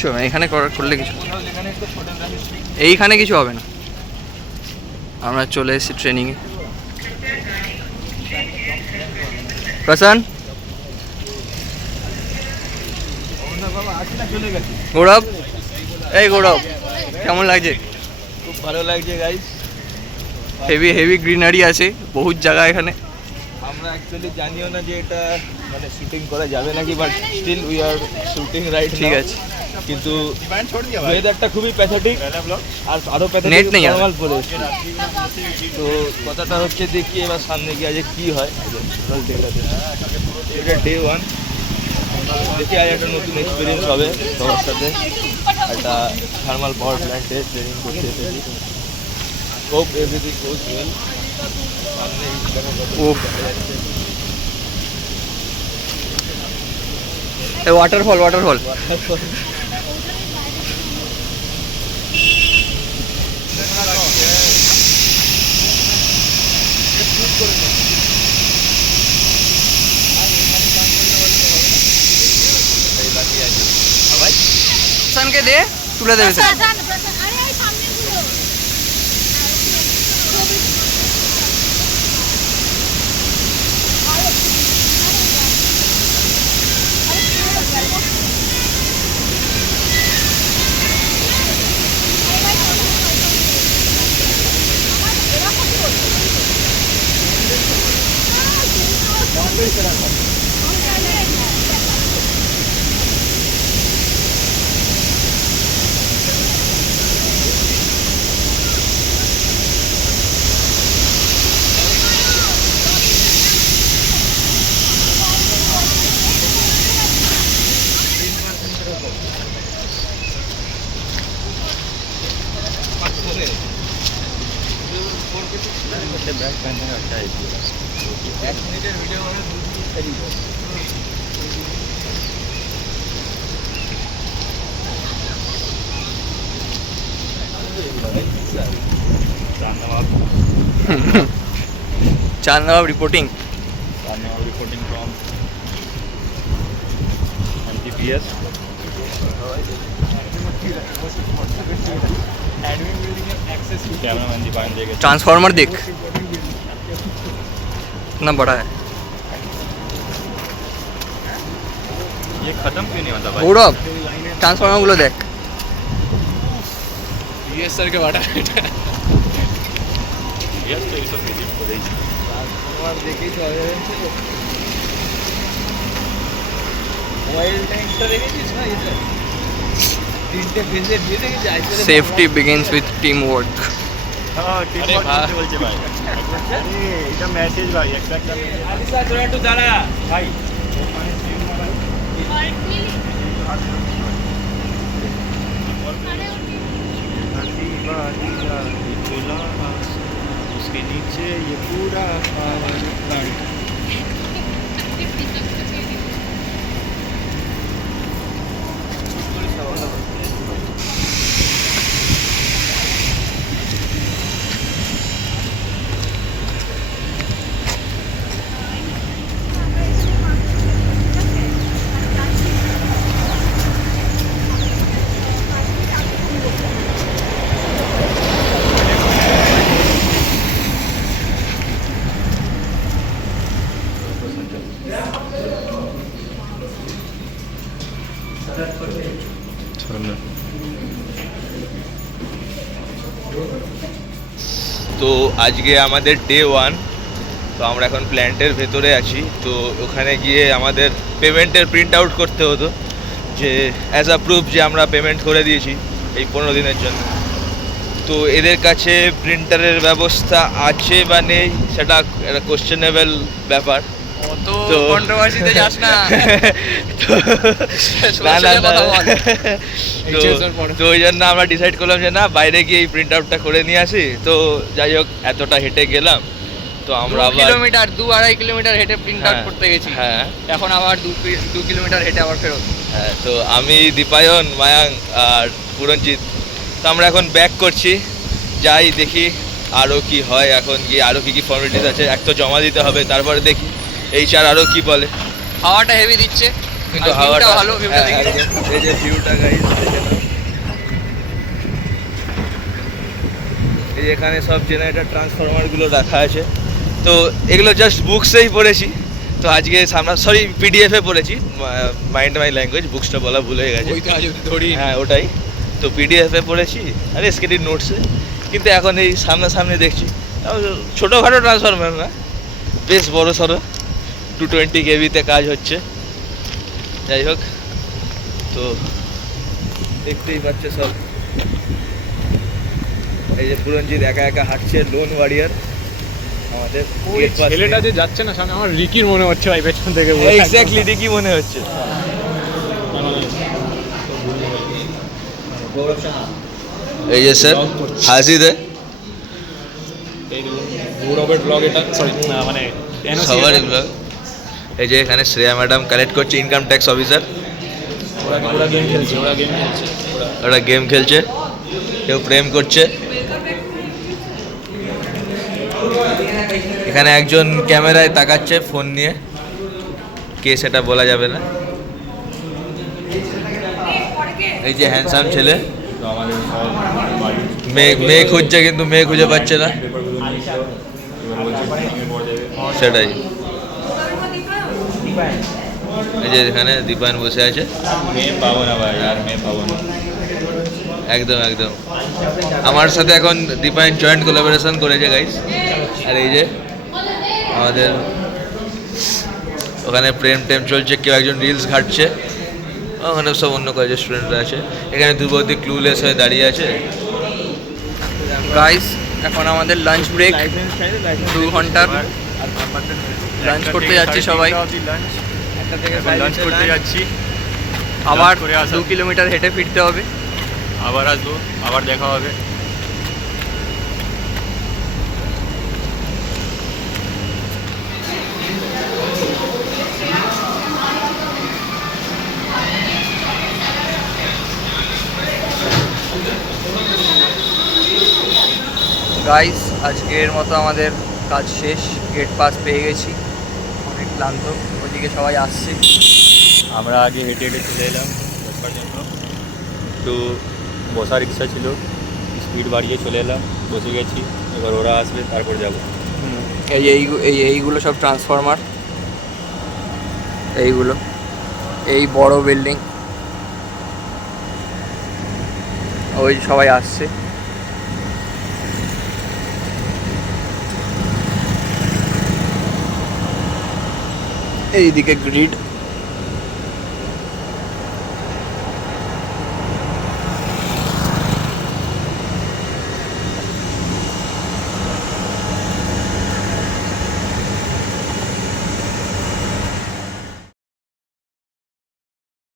কিচ্ছু হবে না এখানে করলে কিছু, এইখানে কিছু হবে না। আমরা চলে এসেছি ট্রেনিংয়ে। প্রশান্ত, গৌরব, এই গৌরব কেমন লাগছে? খুব ভালো লাগছে গাইস। হেভি গ্রিনারি আছে বহুত জায়গা এখানে। আমরা অ্যাকচুয়ালি জানিও না যে এটা মানে শুটিং করা যাবে নাকি, but still we are shooting right. ঠিক আছে, কিন্তু ওয়েদারটা খুবই প্যাথেটিক, আর আরো Net প্যাথেটিক নেই আর। নরমাল পড়ে। তো কথাটা হচ্ছে দেখি এবার সামনে গিয়ে আজ কি হয়। এটা ডে 1, দেখি আজ একটা নতুন এক্সপিরিয়েন্স হবে সবার সাথে। একটা থার্মাল পাওয়ার প্ল্যান্টে ট্রেনিং করতে এসেছি। Hope everything goes well. সামনে উফ, ওয়াটারফল প্রশান্তকে দে, তুলে দেবে sir. Chan Nawab reporting. reporting from MTPS. Cameraman Dipan देगा। ट्रांसफार्मर देख कितना बड़ा है। ये खत्म क्यों नहीं होता भाई? गौरव, ट्रांसफार्मर गुलो देख। ये सर के बाटा यस तो इस विजिट करेंगे। ट्रांसफार्मर देखी तो ऑयल टैंकर देखी इसका ये सर तीनटे फेजे দিয়ে দেখি যাইতে। Safety begins with teamwork. হ্যাঁ টিমওয়ার্ক বলছে ভাই। আরে এটা মেসেজ ভাই একটা আলি স্যার তোরা একটু দাঁড়া ভাই। उसके नीचे ये पूरा पावर प्लांट। তো আজকে আমাদের ডে 1। তো আমরা এখন প্ল্যান্টের ভেতরে আছি। তো ওখানে গিয়ে আমাদের পেমেন্টের প্রিন্ট আউট করতে হতো, যে অ্যাজ আ প্রুফ যে আমরা পেমেন্ট করে দিয়েছি এই 15 দিনের জন্য। তো এদের কাছে প্রিন্টারের ব্যবস্থা আছে বা নেই সেটা একটা কোশ্চেনেবল ব্যাপার। তো কন্ট্রোভার্সিতে যাস না। তো ওই জন্য আমরা ডিসাইড করলাম যে না, বাইরে গিয়ে এই প্রিন্ট আউটটা করে নিয়ে আসি। তো যাই হোক, এতটা হেঁটে গেলাম। তো আমরা আবার 2-2.5 কিলোমিটার হেঁটে প্রিন্ট আউট করতে গেছি। হ্যাঁ, এখন আবার 2 কিলোমিটার হেঁটে আবার ফেরত। হ্যাঁ, তো আমি, দীপায়ন, মায়াঙ্ক আর পুরঞ্জিত, তো আমরা এখন ব্যাক করছি। যাই দেখি আরও কি হয়, এখন গিয়ে আরও কী কী ফর্মালিটিস আছে এক তো জমা দিতে হবে, তারপরে দেখি HR আরও কি বলে। হাওয়াটা হেভি দিচ্ছে, কিন্তু আর হাওয়াটা ভিউটা ভালো, ভিউটা হ্যাঁ, দেখি। একদম। এই যে ভিউটা গাইস, এই যে এখানে সব জেনারেটর ট্রান্সফরমারগুলো রাখা আছে। তো এগুলো জাস্ট বুকসেই পড়েছি। তো আজকে সামনে সরি পিডিএফে পড়েছি, মাইন্ড মাই ল্যাঙ্গুয়েজ, বুকসটা বলা ভুল হয়ে গেছে। ওইটা যদি ধরি হ্যাঁ ওটাই তো, পিডিএফে পড়েছি আর এসকেডি নোটসে। কিন্তু এখন এই সামনাসামনি দেখছি, তাও ছোটোখাটো ট্রান্সফরমার না, বেশ বড় সড়ো 220 কেভিতে কাজ হচ্ছে। যাই হোক, তো দেখতেই পাচ্ছে সব। এই যে পুরঞ্জিত একা একা হাঁটছে, লোন ওয়ারিয়ার আমাদের। ওই ছেলেটা যে যাচ্ছে না সামনে, আমার রিকির মনে হচ্ছে ভাই পেছন থেকে। এক্স্যাক্টলি দেখি মনে হচ্ছে। এই যে স্যার হাসি দে এই গৌরবের ব্লগ এটা, সরি মানে সবারই ব্লগ। এই যে এখানে শ্রেয়া ম্যাডাম কালেক্ট করছে, ইনকাম ট্যাক্স অফিসার। ওরা গেম খেলছে, ওরা গেম খেলছে, কেউ প্রেম করছে। এখানে একজন ক্যামেরায় তাকাচ্ছে ফোন নিয়ে, কে সেটা বলা যাবে না। এই যে হ্যান্ডসাম ছেলে, মেয়ে খুঁজছে কিন্তু মেয়ে খুঁজে পাচ্ছে না, সেটাই। এই যে এখানে দীপায়ন বসে আছে, মেয়ে পাবো না ভাই, আর মেয়ে পাবো না। একদম একদম। আমার সাথে এখন দীপায়ন জয়েন্ট কোলাবোরেশন করেছে গাইস। আর এই যে আমাদের ওখানে প্রেম টেম চলছে, কেউ একজন রিলস ঘাটছে, ওখানে সব অন্য কলেজের স্টুডেন্টরা আছে। এখানে ধ্রুবতী ক্লুলেস হয়ে দাঁড়িয়ে আছে। গাইস এখন আমাদের লাঞ্চ ব্রেক, 2 ঘন্টার লাঞ্চ করতে যাচ্ছি সবাই। লাঞ্চ করতে যাচ্ছি, আবার করে আসা। 2 কিলোমিটার হেঁটে ফিরতে হবে। আবার আসবো, আবার দেখা হবে। গাইস আজকের মতো আমাদের কাজ শেষ, গেট পাস পেয়ে গেছি, অনেক ক্লান্ত। ওইদিকে সবাই আসছে। আমরা আগে হেঁটে হেঁটে চলে এলাম বসবার জন্য, একটু বসার ইচ্ছা ছিল, স্পিড বাড়িয়ে চলে এলাম, বসে গেছি। এবার ওরা আসবে তারপর যাব। এইগুলো সব ট্রান্সফরমার, এইগুলো এই বড় বিল্ডিং, ওই সবাই আসছে। এইদিকে গ্রিড।